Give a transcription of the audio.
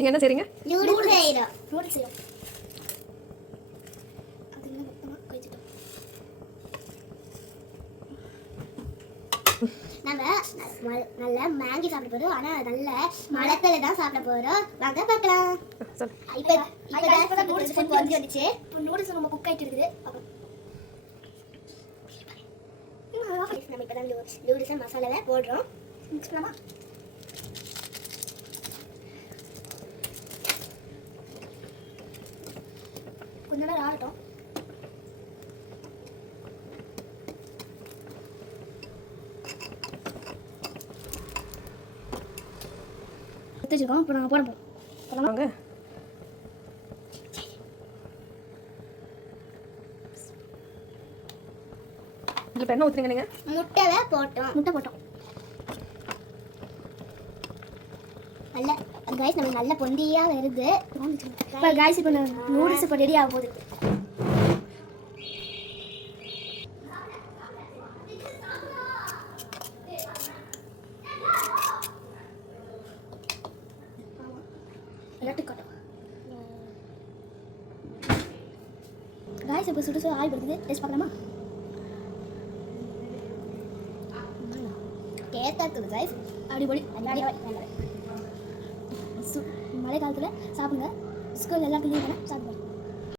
நீங்க என்ன செய்றீங்க? நூடுல்ஸ் செய்றோம். அதுல மொத்தமா கொய்ச்சிட்டோம். நம்ம நல்ல மேங்கி சாப்பிட போறோம். ஆனா நல்ல மரத்துல தான் சாப்பிட போறோம். வாங்க பார்க்கலாம். இப்போ நூடுல்ஸ் வந்து வந்துச்சு. இப்போ நூடுல்ஸ் நம்ம குக் ஆயிட்டு இருக்குது. நம்ம இப்போ தான் நூடுல்ஸ் மசாலாவை போடுறோம். மிக்ஸ் பண்ணலாமா? கொஞ்ச நேரம் ஆறட்டும். எடுத்துச்சிருக்கோம். இப்போ நாங்கள் போட போகிறோம். வாங்க. இதில் என்ன ஊற்றுறீங்க நீங்கள்? முட்டை போட்டோம். நல்ல கைஸ் நம்ம நல்ல பொந்தியாக வருது. இப்போ கைஸ் இப்போ நூடுல்ஸ் இப்போ ரெடி ஆக போகுது. கைஸ் இப்போ சுடு ஆயில் வருது. டேஸ்ட் பார்க்கலாமா? டேஸ்ட்டாக இருக்குது கைஸ். அடிப்பொடி மழை காலத்தில் சாப்பிடுங்க. ஸ்கூல் எல்லாத்துலேயும் சாப்பிடுங்க.